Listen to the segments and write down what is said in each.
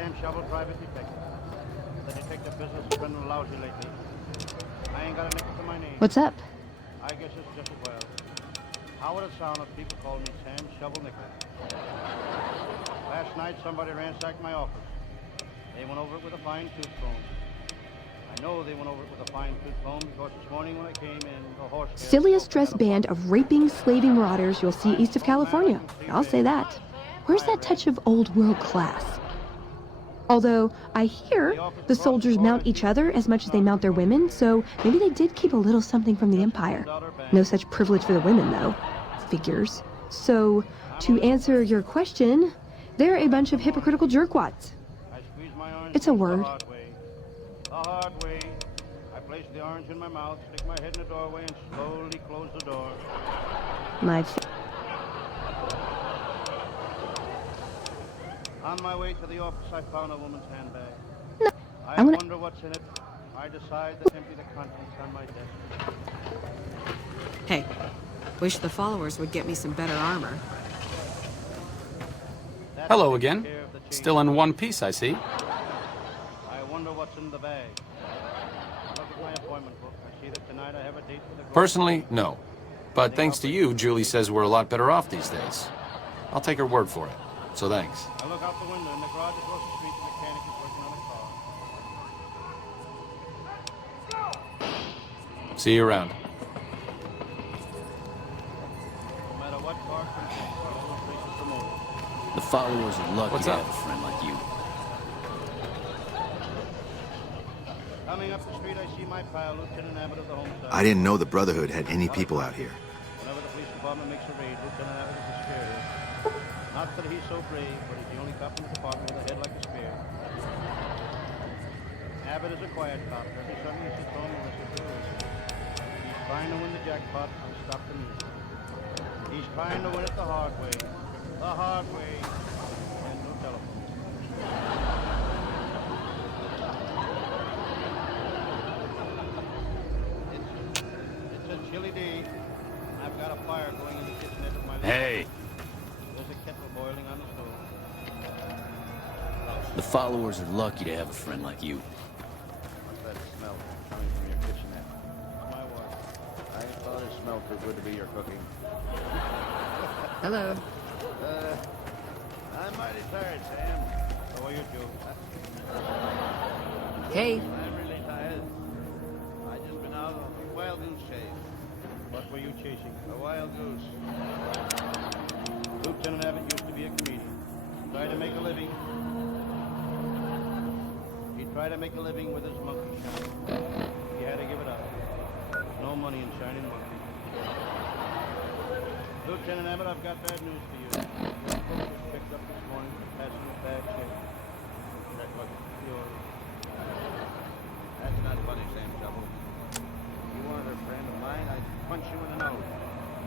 Sam Shovel, private detective. The detective business has been lousy lately. I ain't got a nickel to my name. What's up? I guess it's just as well. How would it sound if people called me Sam Shovel Nickel? Last night, somebody ransacked my office. They went over it with a fine-tooth comb. I know they went over it with a fine-tooth comb because this morning when I came in, the horse... Silliest dressed band of raping, slaving marauders you'll see east of California. I'll say that. Where's that touch of old world class? Although, I hear the soldiers mount each other as much as they mount their women, so maybe they did keep a little something from the Empire. No such privilege for the women, though. Figures. So, to answer your question, they're a bunch of hypocritical jerkwads. It's a word. The hard way. I place the orange in my mouth, stick my head in the doorway, and slowly close the door. On my way to the office, I found a woman's handbag. No, I wonder what's in it. I decide to empty the contents on my desk. Hey, wish the followers would get me some better armor. Hello again. Still in one piece, I see. I wonder what's in the bag. Look at my appointment book. I see that tonight I have a date with a... Personally, no. But thanks to you, Julie says we're a lot better off these days. I'll take her word for it. So thanks. I look out the window in the garage across the street. The mechanic is working on a car. See you around. No matter what car comes in, I always place it promoted. The followers are lucky What's to up? have a friend like you. Coming up the street, I see my pal, Lieutenant Abbott of the Homicide. I didn't know the Brotherhood had any people out here. Whenever the police department makes a raid, Lieutenant Abbott is a spearhead. Not that he's so brave, but he's the only cop in the department with a head like a spear. Abbott is a quiet cop. Every Sunday he sits home and listens to music. He's trying to win the jackpot and stop the music. He's trying to win it the hard way. The hard way. And no telephone. It's a chilly day. I've got a fire going in the kitchen edge of my living room. Hey, There's a kettle boiling on the stove. the followers are lucky to have a friend like you. What's that smell coming from your kitchenette? My wife. I thought it smelled too good to be your cooking. Hello. I'm mighty tired, Sam. How are you, Joe? Hey. I'm really tired. I just been out on a wild goose chase. What were you chasing? A wild goose. Lieutenant Abbott used to be a comedian. Tried to make a living. He tried to make a living with his monkey shop. He had to give it up. There's no money in shining monkeys. Lieutenant Abbott, I've got bad news for you. Your coat was picked up this morning for passing a bad check. That wasn't yours. That's not funny, Sam Shovel. If you weren't a friend of mine, I'd punch you in the nose.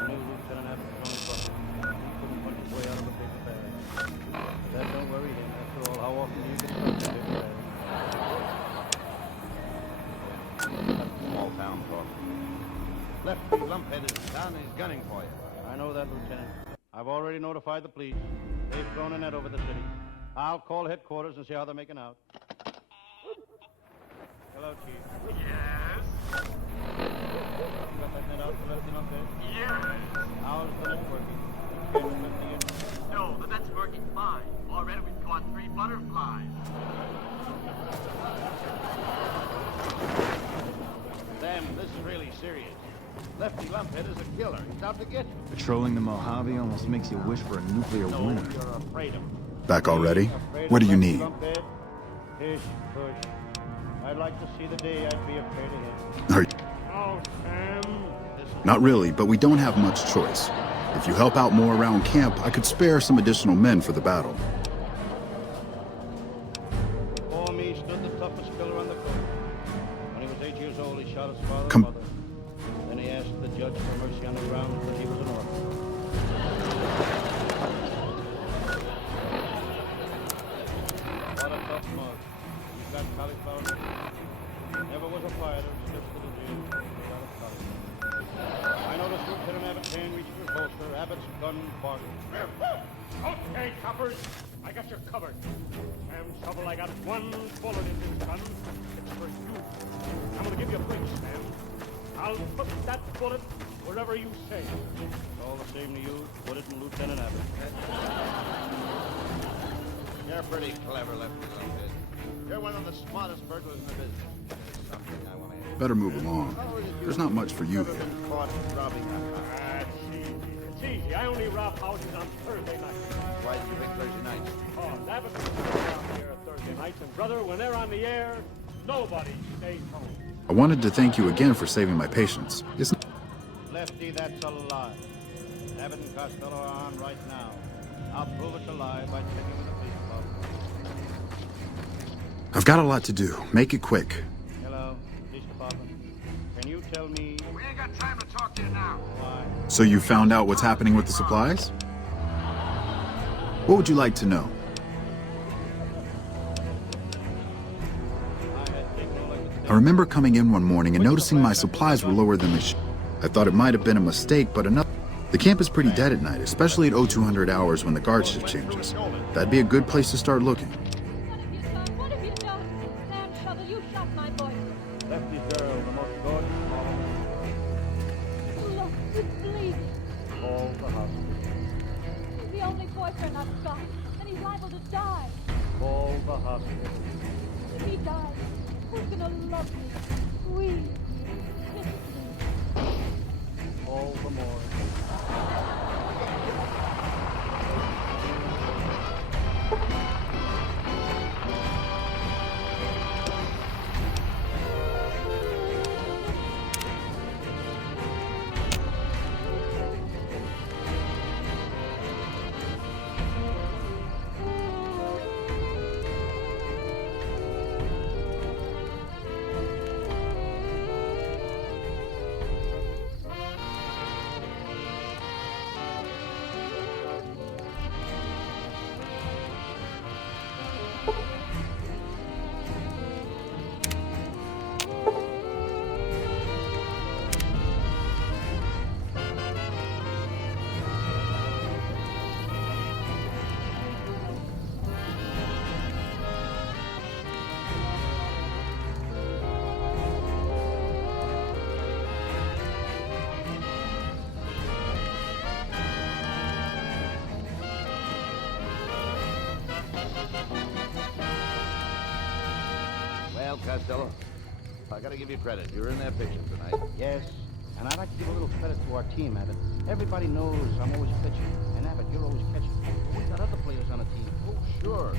I knew Lieutenant Abbott was only bucket. He couldn't punch his way out of a paper bag. That don't worry him. After all, how often do you get stuck in a paper bag? Small town talk. Lefty Lumphead is down and he's gunning for you. I know that, Lieutenant. I've already notified the police. They've thrown a net over the city. I'll call headquarters and see how they're making out. Hello, Chief. Yes? You got that net out for Lefty Lumphead? Yes. How's the net working? No, the net's working fine. Already we've caught 3 butterflies. Sam, this is really serious. Lefty Lumphead is a killer. He's out to get you. Patrolling the Mojave almost makes you wish for a nuclear winter. You're afraid of him. Back already? Afraid What of do you Lefty need? Lumphead? Pish, push. I'd like to see the day I'd be afraid of him. Are you? Oh, Sam. This is Not really, but we don't have much choice. If you help out more around camp, I could spare some additional men for the battle. Before me stood the toughest killer on the coast. When he was 8 years old, he shot his father Come- and mother. Then he asked the judge for mercy on the grounds that he was an orphan. What a tough mug. He's got cauliflower lips. Never was a fighter, just to the jail. Without a cauliflower. I noticed Lieutenant Abbott's hand reached for his holster. Abbott's gun barked. Okay, coppers. I got your covered. Sam Shovel, I got one bullet in this gun. It's for you. I'm gonna give you a break, Sam. I'll put that bullet wherever you say. It's all the same to you. Put it in Lieutenant Abbott. You're pretty clever, Lefty Lumpkins. You're one of the smartest burglars in the business. There's something I want to ask. Better move along. There's not much for you Never here. been caught robbing a house. That's easy. It's easy. I only rob houses on Thursday nights. Why did you pick Thursday nights? Oh, Abbott around here Thursday nights, and brother, when they're on the air, nobody stays home. I wanted to thank you again for saving my patients. Isn't Lefty, that's a lie. Abbott and Costello are on right now. I'll prove it's a lie by checking with the police department. I've got a lot to do. Make it quick. Hello, police department. Can you tell me We ain't got time to talk to you now. why? So you found out what's happening with the supplies? What would you like to know? I remember coming in one morning and noticing my supplies were lower than they should. I thought it might have been a mistake, but enough. The camp is pretty dead at night, especially at 0200 hours when the guard shift changes. That'd be a good place to start looking. What have you done? Sam Shovel, you shot my boyfriend. Lefty's girl, the most gorgeous model. Look, he's bleeding. Call the hospital. He's the only boyfriend I've got, and he's liable to die. Call the hospital. If he dies, who's gonna love me, squeeze me, kiss me? Call the morgue. Well, Costello, I gotta give you credit. You're in that picture tonight. Yes, and I'd like to give a little credit to our team, Abbott. Everybody knows I'm always pitching, and Abbott, you're always catching. We've got other players on the team. Oh, sure.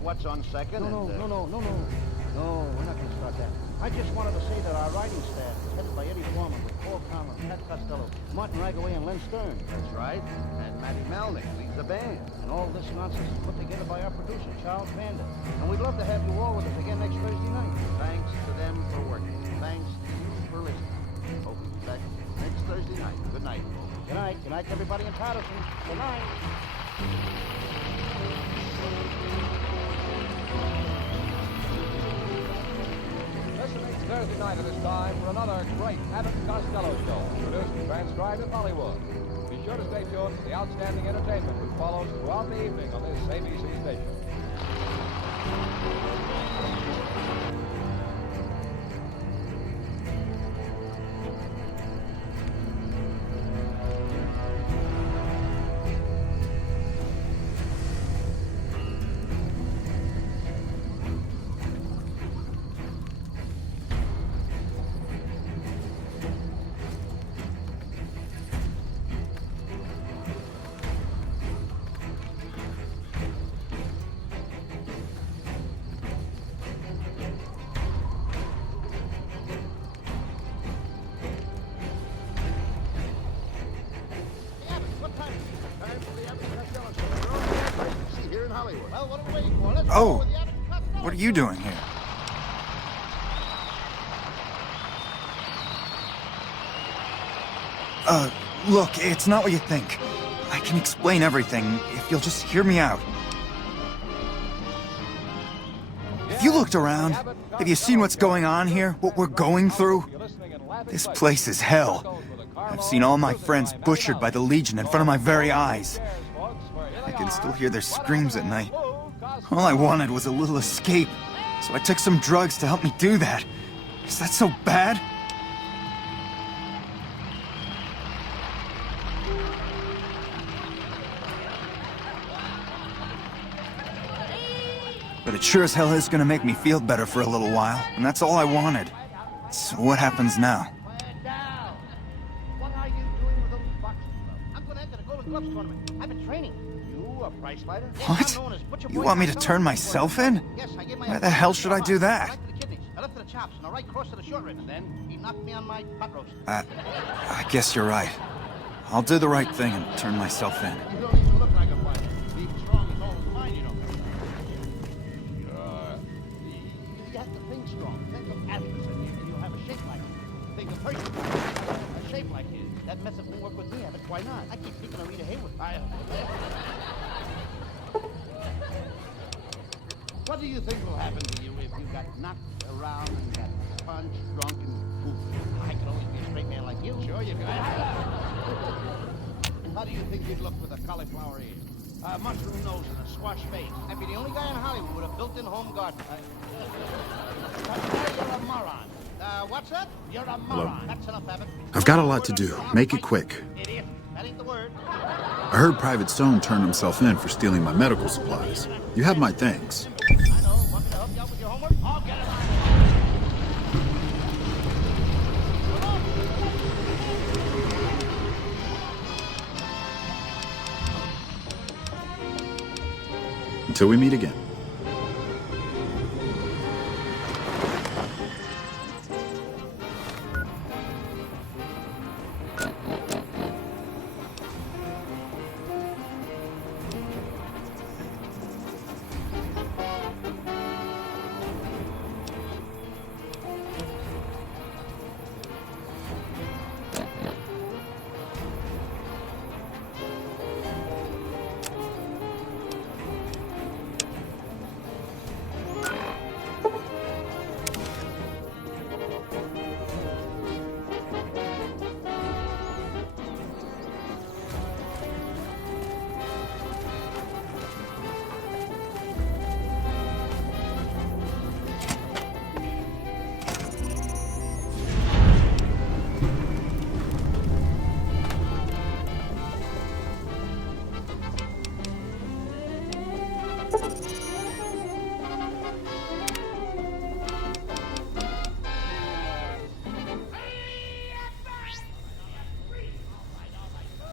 What's on second? No, we're not gonna start that. I just wanted to say that our writing staff is headed by Eddie Foreman with Paul Conlon, Pat Costello, Martin Ragaway, and Len Stern. That's right. And Matty Malnick leads the band. And all this nonsense is put together by our producer, Charles Vander. And we'd love to have you all with us again next Thursday night. Thanks to them for working. Thanks to you for listening. Hope you'll be back next Thursday night. Good night. Good night. Good night to everybody in Patterson. Good night. Listen next Thursday night at this time for another great Abbott and Costello show, produced and transcribed in Hollywood. Be sure to stay tuned for the outstanding entertainment which follows throughout the evening on this ABC station. Oh, what are you doing here? Look, it's not what you think. I can explain everything if you'll just hear me out. Have you looked around? Have you seen what's going on here? What we're going through? This place is hell. I've seen all my friends butchered by the Legion in front of my very eyes. I can still hear their screams at night. All I wanted was a little escape, so I took some drugs to help me do that. Is that so bad? But it sure as hell is gonna make me feel better for a little while, and that's all I wanted. So what happens now? What are you doing with those boxes? I'm going to enter the Golden Gloves tournament. I've been training. You a prize fighter? What? You want me to turn myself in? Yes, I gave my Why the hell should I do that? right to the kidneys, a left to the chops, and a right cross to the short ribs. And then he knocked me on my pot roast. I guess you're right. I'll do the right thing and turn myself in. You don't even look like a fighter. Being strong is always fine, you know. You have to think strong. Think of athletes, and you have a shape like it. Think of person. A shape like his. That mess of thing work with me, Abbott. Why not? I keep thinking of Rita Hayworth. What do you think will happen to you if you got knocked around and got punched, drunk, and goofy? I could always be a straight man like you. Sure you could. How do you think you'd look with a cauliflower ear, a mushroom nose, and a squash face? I'd be the only guy in Hollywood with a built-in home garden. You're a moron. What's that? You're a moron. That's enough, Abbott. I've got a lot to do. Make it quick. Idiot. That ain't the word. I heard Private Stone turned himself in for stealing my medical supplies. You have my thanks. I know. Want me to help you out with your homework? I'll get it. Until we meet again.